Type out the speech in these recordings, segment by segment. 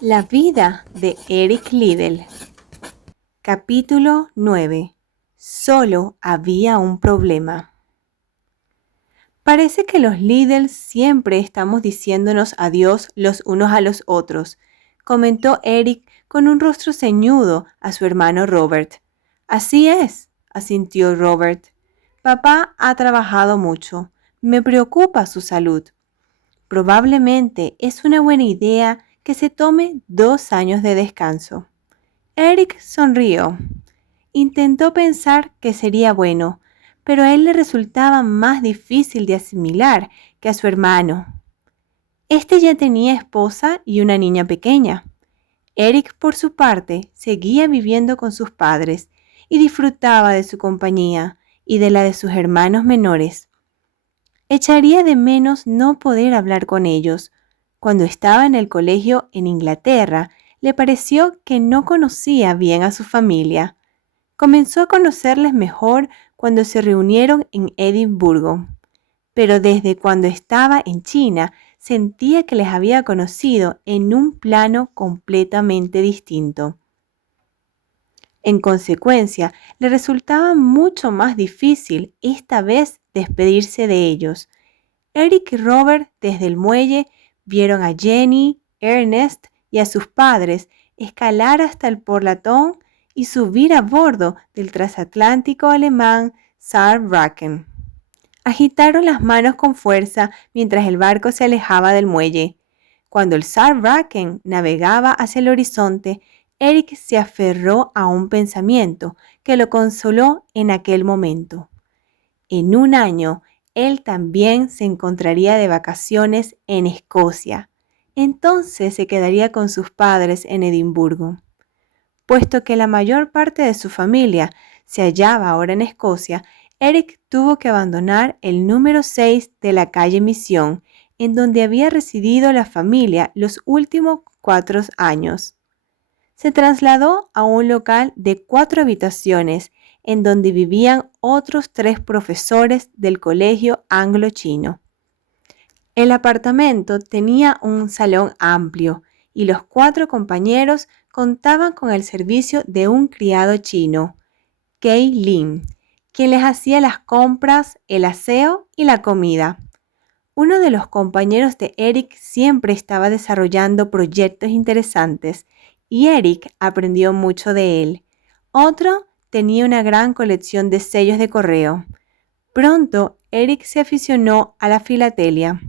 La vida de Eric Liddell. Capítulo 9. Solo había un problema. Parece que los Liddell siempre estamos diciéndonos adiós los unos a los otros, comentó Eric con un rostro ceñudo a su hermano Robert. Así es, asintió Robert. Papá ha trabajado mucho. Me preocupa su salud. Probablemente es una buena idea que se tome 2 años de descanso. Eric sonrió. Intentó pensar que sería bueno, pero a él le resultaba más difícil de asimilar que a su hermano. Este ya tenía esposa y una niña pequeña. Eric, por su parte, seguía viviendo con sus padres y disfrutaba de su compañía y de la de sus hermanos menores. Echaría de menos no poder hablar con ellos. Cuando estaba en el colegio en Inglaterra, le pareció que no conocía bien a su familia. Comenzó a conocerles mejor cuando se reunieron en Edimburgo, pero desde cuando estaba en China sentía que les había conocido en un plano completamente distinto. En consecuencia, le resultaba mucho más difícil esta vez despedirse de ellos. Eric y Robert desde el muelle vieron a Jenny, Ernest y a sus padres escalar hasta el porlatón y subir a bordo del transatlántico alemán Saarbrücken. Agitaron las manos con fuerza mientras el barco se alejaba del muelle. Cuando el Saarbrücken navegaba hacia el horizonte, Eric se aferró a un pensamiento que lo consoló en aquel momento. En un año, él también se encontraría de vacaciones en Escocia. Entonces se quedaría con sus padres en Edimburgo. Puesto que la mayor parte de su familia se hallaba ahora en Escocia, Eric tuvo que abandonar el número 6 de la calle Misión, en donde había residido la familia los últimos 4 años. Se trasladó a un local de 4 habitaciones, en donde vivían otros 3 profesores del colegio anglo-chino. El apartamento tenía un salón amplio y los 4 compañeros contaban con el servicio de un criado chino, Kei Lin, quien les hacía las compras, el aseo y la comida. Uno de los compañeros de Eric siempre estaba desarrollando proyectos interesantes y Eric aprendió mucho de él. Otro tenía una gran colección de sellos de correo. Pronto, Eric se aficionó a la filatelia.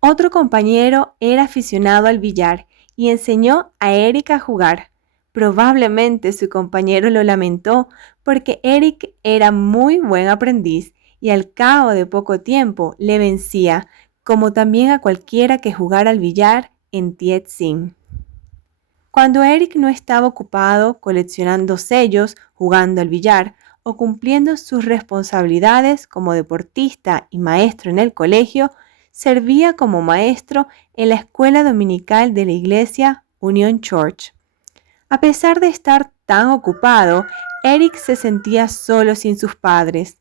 Otro compañero era aficionado al billar y enseñó a Eric a jugar. Probablemente su compañero lo lamentó porque Eric era muy buen aprendiz y al cabo de poco tiempo le vencía, como también a cualquiera que jugara al billar en Tientsin. Cuando Eric no estaba ocupado coleccionando sellos, jugando al billar o cumpliendo sus responsabilidades como deportista y maestro en el colegio, servía como maestro en la escuela dominical de la iglesia Union Church. A pesar de estar tan ocupado, Eric se sentía solo sin sus padres.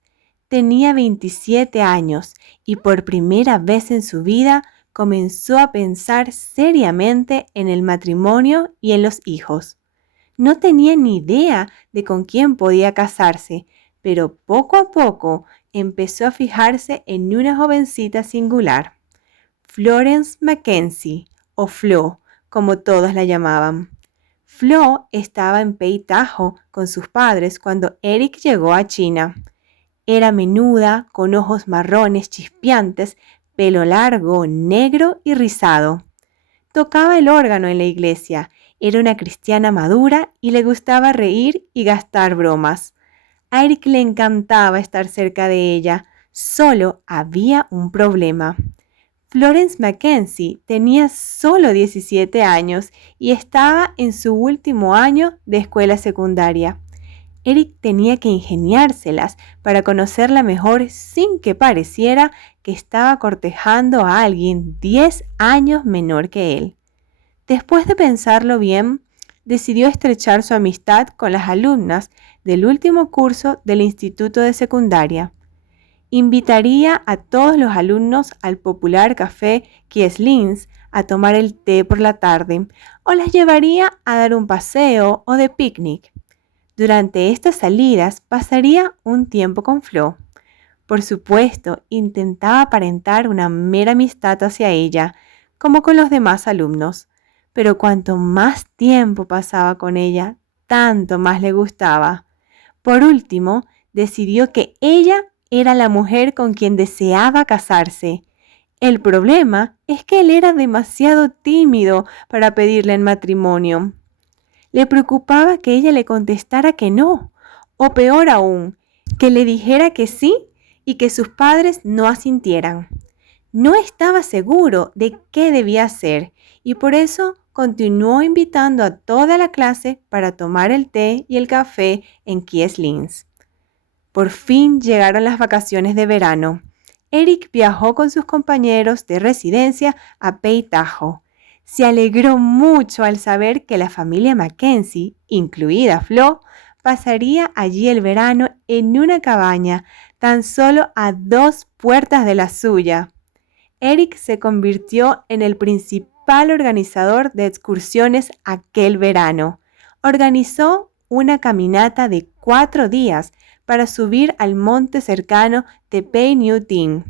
Tenía 27 años y por primera vez en su vida comenzó a pensar seriamente en el matrimonio y en los hijos. No tenía ni idea de con quién podía casarse, pero poco a poco empezó a fijarse en una jovencita singular, Florence Mackenzie, o Flo, como todos la llamaban. Flo estaba en Peitajo con sus padres cuando Eric llegó a China. Era menuda, con ojos marrones chispeantes, pelo largo, negro y rizado. Tocaba el órgano en la iglesia, era una cristiana madura y le gustaba reír y gastar bromas. A Eric le encantaba estar cerca de ella, solo había un problema. Florence Mackenzie tenía solo 17 años y estaba en su último año de escuela secundaria. Eric tenía que ingeniárselas para conocerla mejor sin que pareciera que estaba cortejando a alguien 10 años menor que él. Después de pensarlo bien, decidió estrechar su amistad con las alumnas del último curso del instituto de secundaria. Invitaría a todos los alumnos al popular café Kiesling's a tomar el té por la tarde o las llevaría a dar un paseo o de picnic. Durante estas salidas pasaría un tiempo con Flo. Por supuesto, intentaba aparentar una mera amistad hacia ella, como con los demás alumnos, pero cuanto más tiempo pasaba con ella, tanto más le gustaba. Por último, decidió que ella era la mujer con quien deseaba casarse. El problema es que él era demasiado tímido para pedirla en matrimonio. Le preocupaba que ella le contestara que no, o peor aún, que le dijera que sí y que sus padres no asintieran. No estaba seguro de qué debía hacer y por eso continuó invitando a toda la clase para tomar el té y el café en Kies Linz. Por fin llegaron las vacaciones de verano. Eric viajó con sus compañeros de residencia a Peitajo. Se alegró mucho al saber que la familia Mackenzie, incluida Flo, pasaría allí el verano en una cabaña, tan solo a 2 puertas de la suya. Eric se convirtió en el principal organizador de excursiones aquel verano. Organizó una caminata de 4 días para subir al monte cercano de Pei New Tin.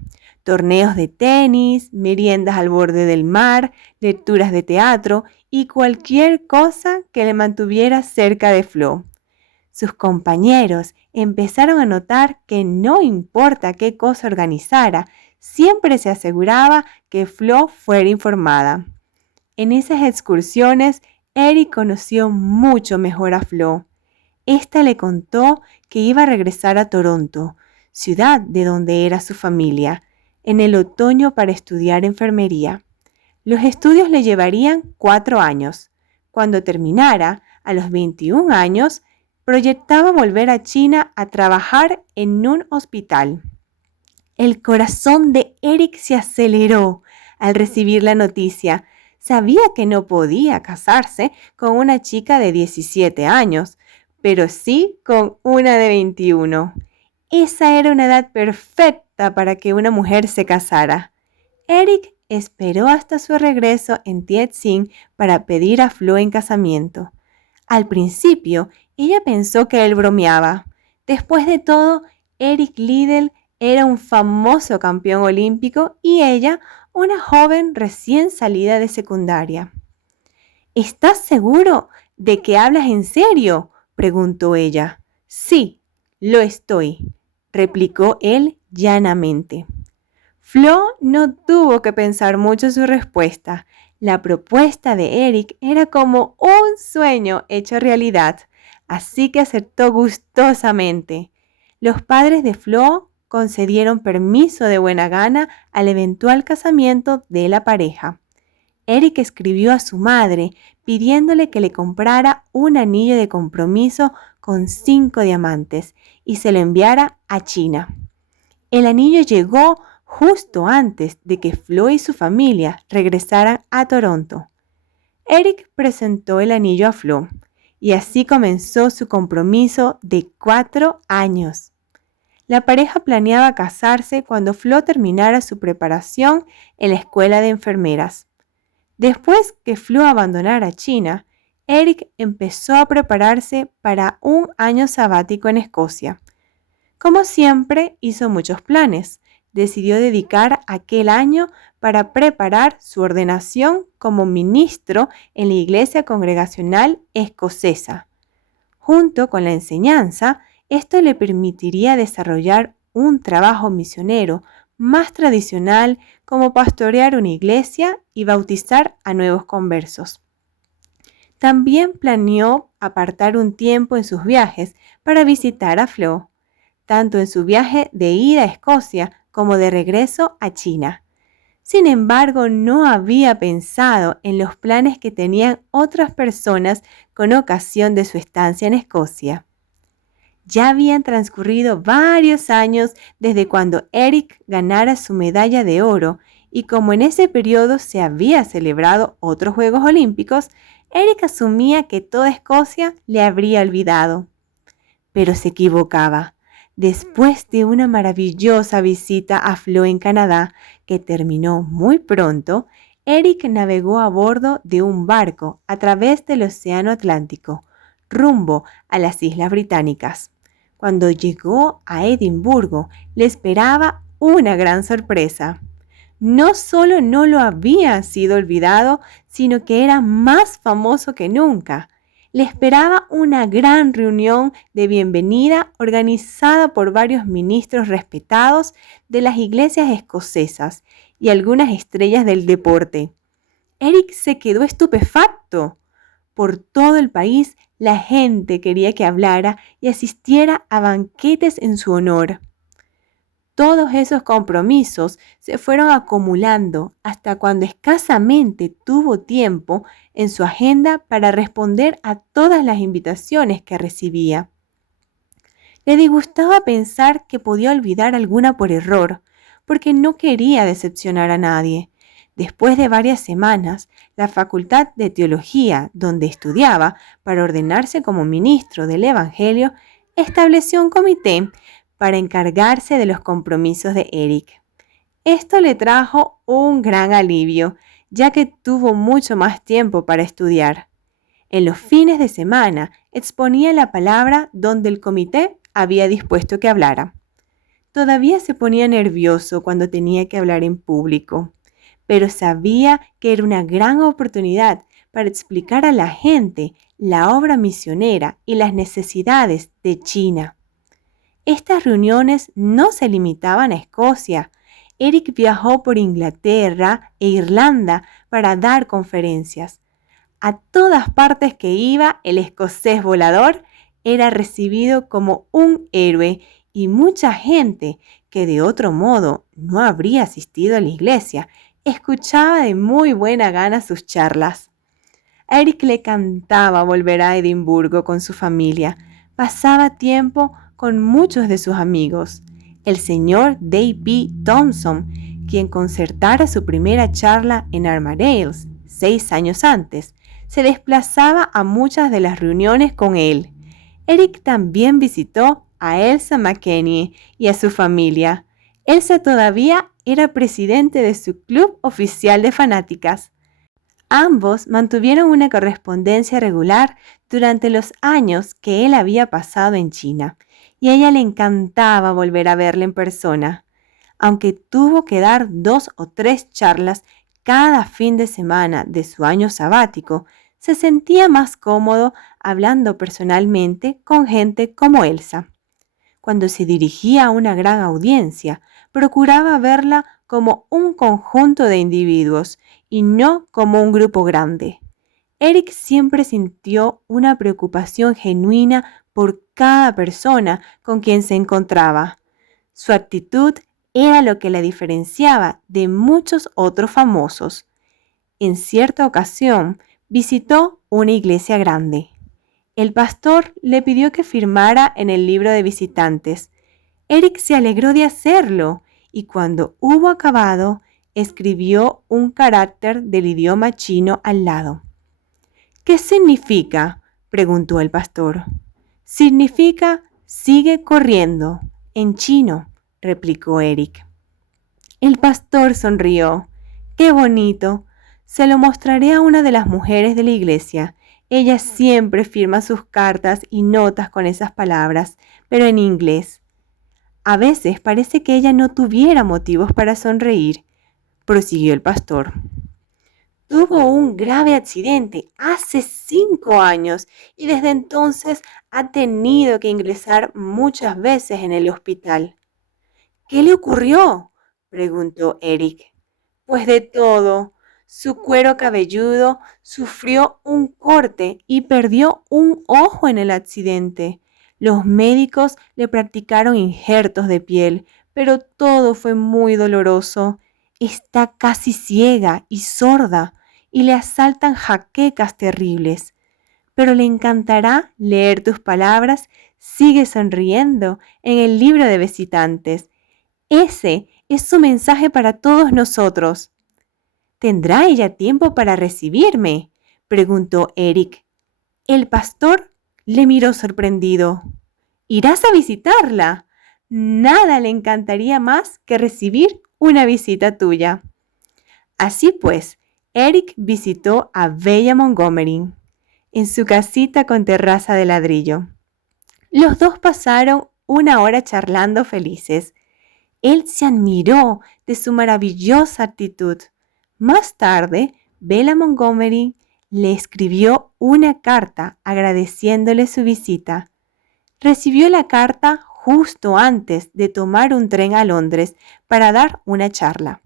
Torneos de tenis, meriendas al borde del mar, lecturas de teatro y cualquier cosa que le mantuviera cerca de Flo. Sus compañeros empezaron a notar que no importa qué cosa organizara, siempre se aseguraba que Flo fuera informada. En esas excursiones, Eric conoció mucho mejor a Flo. Esta le contó que iba a regresar a Toronto, ciudad de donde era su familia, en el otoño para estudiar enfermería. Los estudios le llevarían 4 años. Cuando terminara, a los 21 años, proyectaba volver a China a trabajar en un hospital. El corazón de Eric se aceleró al recibir la noticia. Sabía que no podía casarse con una chica de 17 años, pero sí con una de 21. Esa era una edad perfecta para que una mujer se casara. Eric esperó hasta su regreso en Tianjin para pedir a Flo en casamiento. Al principio, ella pensó que él bromeaba. Después de todo, Eric Liddell era un famoso campeón olímpico y ella una joven recién salida de secundaria. ¿Estás seguro de que hablas en serio?, preguntó ella. Sí, lo estoy, replicó él llanamente. Flo no tuvo que pensar mucho su respuesta. La propuesta de Eric era como un sueño hecho realidad, así que aceptó gustosamente. Los padres de Flo concedieron permiso de buena gana al eventual casamiento de la pareja. Eric escribió a su madre pidiéndole que le comprara un anillo de compromiso con 5 diamantes y se lo enviara a China. El anillo llegó justo antes de que Flo y su familia regresaran a Toronto. Eric presentó el anillo a Flo y así comenzó su compromiso de 4 años. La pareja planeaba casarse cuando Flo terminara su preparación en la escuela de enfermeras. Después que Flo abandonara China, Eric empezó a prepararse para un año sabático en Escocia. Como siempre, hizo muchos planes. Decidió dedicar aquel año para preparar su ordenación como ministro en la Iglesia Congregacional Escocesa. Junto con la enseñanza, esto le permitiría desarrollar un trabajo misionero más tradicional como pastorear una iglesia y bautizar a nuevos conversos. También planeó apartar un tiempo en sus viajes para visitar a Flo, tanto en su viaje de ida a Escocia como de regreso a China. Sin embargo, no había pensado en los planes que tenían otras personas con ocasión de su estancia en Escocia. Ya habían transcurrido varios años desde cuando Eric ganara su medalla de oro y como en ese periodo se había celebrado otros Juegos Olímpicos, Eric asumía que toda Escocia le habría olvidado. Pero se equivocaba. Después de una maravillosa visita a Flo en Canadá, que terminó muy pronto, Eric navegó a bordo de un barco a través del Océano Atlántico, rumbo a las Islas Británicas. Cuando llegó a Edimburgo, le esperaba una gran sorpresa. No solo no lo había sido olvidado, sino que era más famoso que nunca. Le esperaba una gran reunión de bienvenida organizada por varios ministros respetados de las iglesias escocesas y algunas estrellas del deporte. Eric se quedó estupefacto. Por todo el país, la gente quería que hablara y asistiera a banquetes en su honor. Todos esos compromisos se fueron acumulando hasta cuando escasamente tuvo tiempo en su agenda para responder a todas las invitaciones que recibía. Le disgustaba pensar que podía olvidar alguna por error, porque no quería decepcionar a nadie. Después de varias semanas, la Facultad de Teología, donde estudiaba para ordenarse como ministro del Evangelio, estableció un comité para encargarse de los compromisos de Eric. Esto le trajo un gran alivio, ya que tuvo mucho más tiempo para estudiar. En los fines de semana exponía la palabra donde el comité había dispuesto que hablara. Todavía se ponía nervioso cuando tenía que hablar en público, pero sabía que era una gran oportunidad para explicar a la gente la obra misionera y las necesidades de China. Estas reuniones no se limitaban a Escocia. Eric viajó por Inglaterra e Irlanda para dar conferencias. A todas partes que iba, el escocés volador era recibido como un héroe y mucha gente que de otro modo no habría asistido a la iglesia escuchaba de muy buena gana sus charlas. A Eric le encantaba volver a Edimburgo con su familia. Pasaba tiempo con muchos de sus amigos. El señor Dave Thompson, quien concertara su primera charla en Armadales 6 años antes, se desplazaba a muchas de las reuniones con él. Eric también visitó a Elsa McKenney y a su familia. Elsa todavía era presidente de su club oficial de fanáticas. Ambos mantuvieron una correspondencia regular durante los años que él había pasado en China, y a ella le encantaba volver a verle en persona. Aunque tuvo que dar 2 o 3 charlas cada fin de semana de su año sabático, se sentía más cómodo hablando personalmente con gente como Elsa. Cuando se dirigía a una gran audiencia, procuraba verla como un conjunto de individuos y no como un grupo grande. Eric siempre sintió una preocupación genuina por cada persona con quien se encontraba. Su actitud era lo que la diferenciaba de muchos otros famosos. En cierta ocasión, visitó una iglesia grande. El pastor le pidió que firmara en el libro de visitantes. Eric se alegró de hacerlo y cuando hubo acabado, escribió un carácter del idioma chino al lado. ¿Qué significa?, preguntó el pastor. Significa sigue corriendo, en chino, replicó Eric. El pastor sonrió. ¡Qué bonito! Se lo mostraré a una de las mujeres de la iglesia. Ella siempre firma sus cartas y notas con esas palabras, pero en inglés. A veces parece que ella no tuviera motivos para sonreír, prosiguió el pastor. Tuvo un grave accidente hace 5 años y desde entonces ha tenido que ingresar muchas veces en el hospital. ¿Qué le ocurrió?, preguntó Eric. Pues de todo. Su cuero cabelludo sufrió un corte y perdió un ojo en el accidente. Los médicos le practicaron injertos de piel, pero todo fue muy doloroso. Está casi ciega y sorda y le asaltan jaquecas terribles. Pero le encantará leer tus palabras. Sigue sonriendo en el libro de visitantes. Ese es su mensaje para todos nosotros. ¿Tendrá ella tiempo para recibirme?, preguntó Eric. El pastor le miró sorprendido. ¿Irás a visitarla? Nada le encantaría más que recibir una visita tuya. Así pues, Eric visitó a Bella Montgomery en su casita con terraza de ladrillo. Los dos pasaron una hora charlando felices. Él se admiró de su maravillosa actitud. Más tarde, Bella Montgomery le escribió una carta agradeciéndole su visita. Recibió la carta justo antes de tomar un tren a Londres para dar una charla.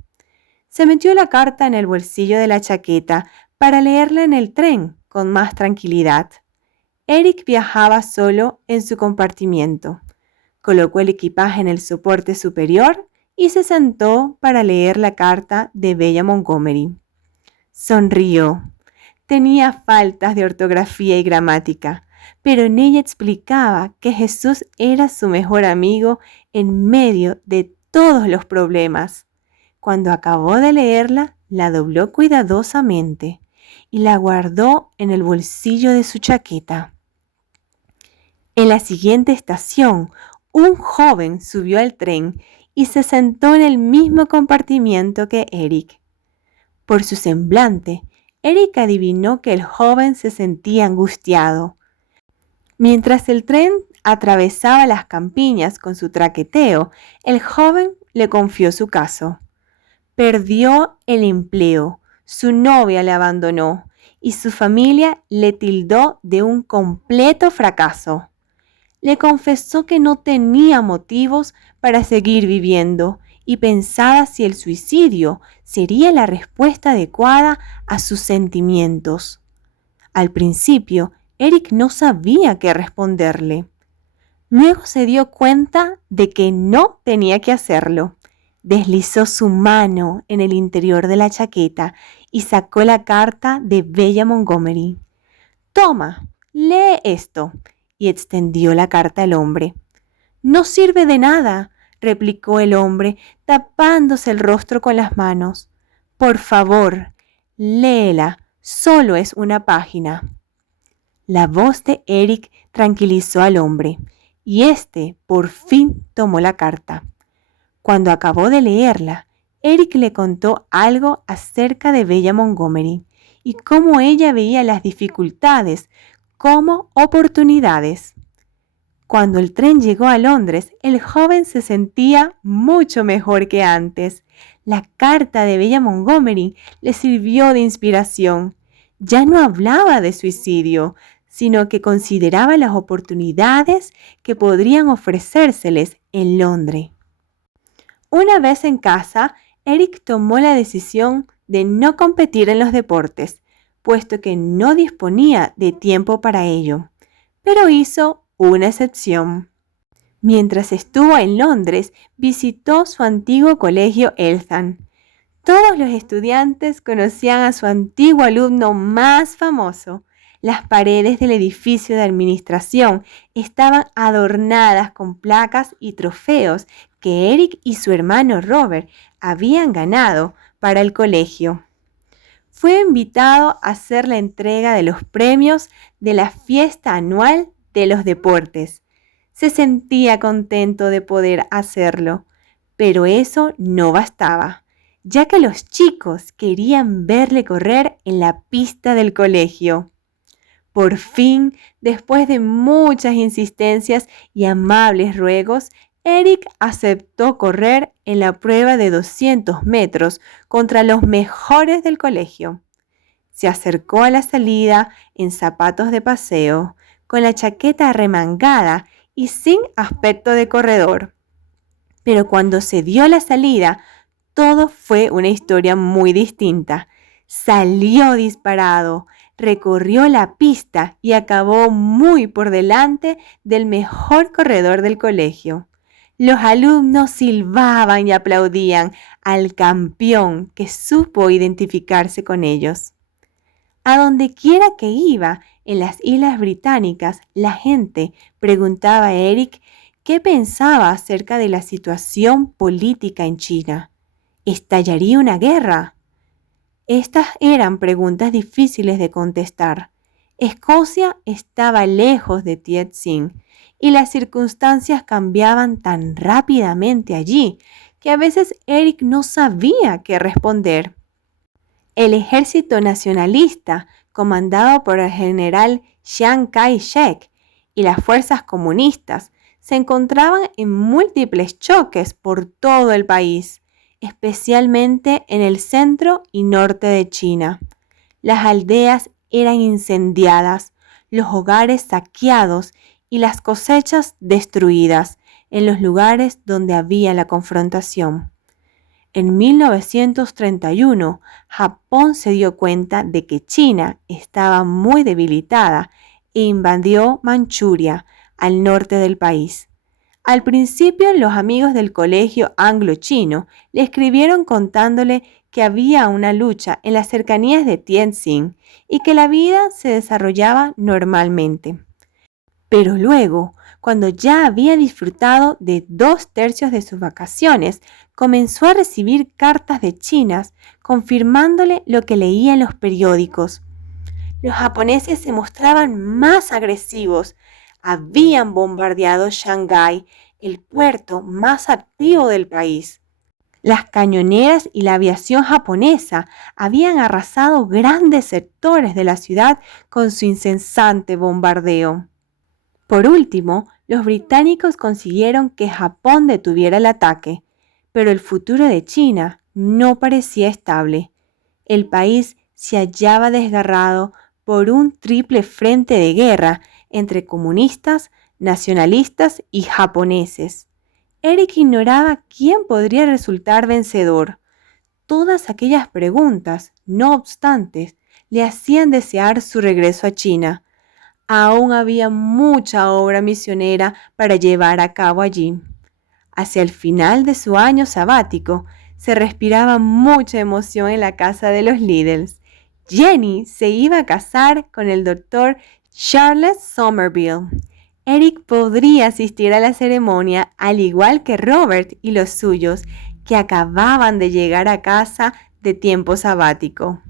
Se metió la carta en el bolsillo de la chaqueta para leerla en el tren con más tranquilidad. Eric viajaba solo en su compartimiento. Colocó el equipaje en el soporte superior y se sentó para leer la carta de Bella Montgomery. Sonrió. Tenía faltas de ortografía y gramática, pero en ella explicaba que Jesús era su mejor amigo en medio de todos los problemas. Cuando acabó de leerla, la dobló cuidadosamente y la guardó en el bolsillo de su chaqueta. En la siguiente estación, un joven subió al tren y se sentó en el mismo compartimiento que Eric. Por su semblante, Eric adivinó que el joven se sentía angustiado. Mientras el tren atravesaba las campiñas con su traqueteo, el joven le confió su caso. Perdió el empleo, su novia le abandonó y su familia le tildó de un completo fracaso. Le confesó que no tenía motivos para seguir viviendo y pensaba si el suicidio sería la respuesta adecuada a sus sentimientos. Al principio, Eric no sabía qué responderle. Luego se dio cuenta de que no tenía que hacerlo. Deslizó su mano en el interior de la chaqueta y sacó la carta de Bella Montgomery. «Toma, lee esto», y extendió la carta al hombre. «No sirve de nada», replicó el hombre, tapándose el rostro con las manos. «Por favor, léela, solo es una página». La voz de Eric tranquilizó al hombre, y éste por fin tomó la carta. Cuando acabó de leerla, Eric le contó algo acerca de Bella Montgomery y cómo ella veía las dificultades como oportunidades. Cuando el tren llegó a Londres, el joven se sentía mucho mejor que antes. La carta de Bella Montgomery le sirvió de inspiración. Ya no hablaba de suicidio, sino que consideraba las oportunidades que podrían ofrecérseles en Londres. Una vez en casa, Eric tomó la decisión de no competir en los deportes, puesto que no disponía de tiempo para ello. Pero hizo una excepción. Mientras estuvo en Londres, visitó su antiguo colegio Eltham. Todos los estudiantes conocían a su antiguo alumno más famoso. Las paredes del edificio de administración estaban adornadas con placas y trofeos que Eric y su hermano Robert habían ganado para el colegio. Fue invitado a hacer la entrega de los premios de la fiesta anual de los deportes. Se sentía contento de poder hacerlo, pero eso no bastaba, ya que los chicos querían verle correr en la pista del colegio. Por fin, después de muchas insistencias y amables ruegos, Eric aceptó correr en la prueba de 200 metros contra los mejores del colegio. Se acercó a la salida en zapatos de paseo, con la chaqueta remangada y sin aspecto de corredor. Pero cuando se dio la salida, todo fue una historia muy distinta. Salió disparado, recorrió la pista y acabó muy por delante del mejor corredor del colegio. Los alumnos silbaban y aplaudían al campeón que supo identificarse con ellos. A donde quiera que iba en las Islas Británicas, la gente preguntaba a Eric qué pensaba acerca de la situación política en China. ¿Estallaría una guerra? Estas eran preguntas difíciles de contestar. Escocia estaba lejos de Tientsin y las circunstancias cambiaban tan rápidamente allí que a veces Eric no sabía qué responder. El ejército nacionalista, comandado por el general Chiang Kai-shek, y las fuerzas comunistas se encontraban en múltiples choques por todo el país, especialmente en el centro y norte de China. Las aldeas eran incendiadas, los hogares saqueados y las cosechas destruidas en los lugares donde había la confrontación. En 1931, Japón se dio cuenta de que China estaba muy debilitada e invadió Manchuria, al norte del país. Al principio, los amigos del colegio anglo-chino le escribieron contándole que había una lucha en las cercanías de Tientsin y que la vida se desarrollaba normalmente. Pero luego, cuando ya había disfrutado de 2/3 de sus vacaciones, comenzó a recibir cartas de chinas confirmándole lo que leía en los periódicos. Los japoneses se mostraban más agresivos. Habían bombardeado Shanghái, el puerto más activo del país. Las cañoneras y la aviación japonesa habían arrasado grandes sectores de la ciudad con su incesante bombardeo. Por último, los británicos consiguieron que Japón detuviera el ataque, pero el futuro de China no parecía estable. El país se hallaba desgarrado por un triple frente de guerra entre comunistas, nacionalistas y japoneses. Eric ignoraba quién podría resultar vencedor. Todas aquellas preguntas, no obstante, le hacían desear su regreso a China. Aún había mucha obra misionera para llevar a cabo allí. Hacia el final de su año sabático, se respiraba mucha emoción en la casa de los Liddell. Jenny se iba a casar con el doctor Charles Somerville. Eric podría asistir a la ceremonia al igual que Robert y los suyos, que acababan de llegar a casa de tiempo sabático.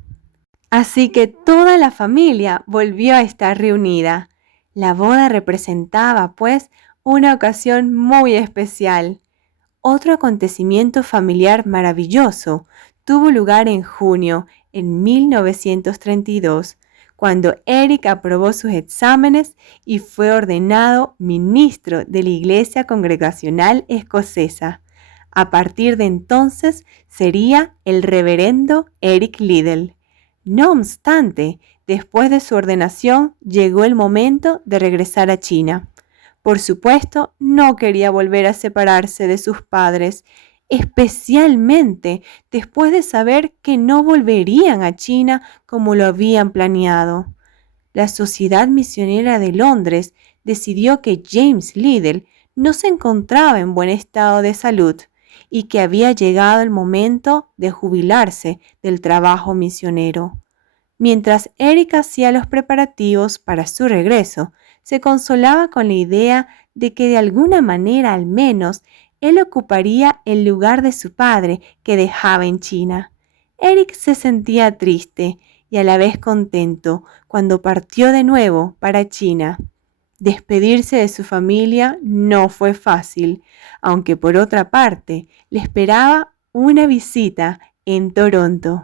Así que toda la familia volvió a estar reunida. La boda representaba, pues, una ocasión muy especial. Otro acontecimiento familiar maravilloso tuvo lugar en junio en 1932, cuando Eric aprobó sus exámenes y fue ordenado ministro de la Iglesia Congregacional Escocesa. A partir de entonces sería el reverendo Eric Liddell. No obstante, después de su ordenación llegó el momento de regresar a China. Por supuesto, no quería volver a separarse de sus padres, especialmente después de saber que no volverían a China como lo habían planeado. La Sociedad Misionera de Londres decidió que James Liddell no se encontraba en buen estado de salud y que había llegado el momento de jubilarse del trabajo misionero. Mientras Eric hacía los preparativos para su regreso, se consolaba con la idea de que de alguna manera al menos él ocuparía el lugar de su padre que dejaba en China. Eric se sentía triste y a la vez contento cuando partió de nuevo para China. Despedirse de su familia no fue fácil, aunque por otra parte le esperaba una visita en Toronto.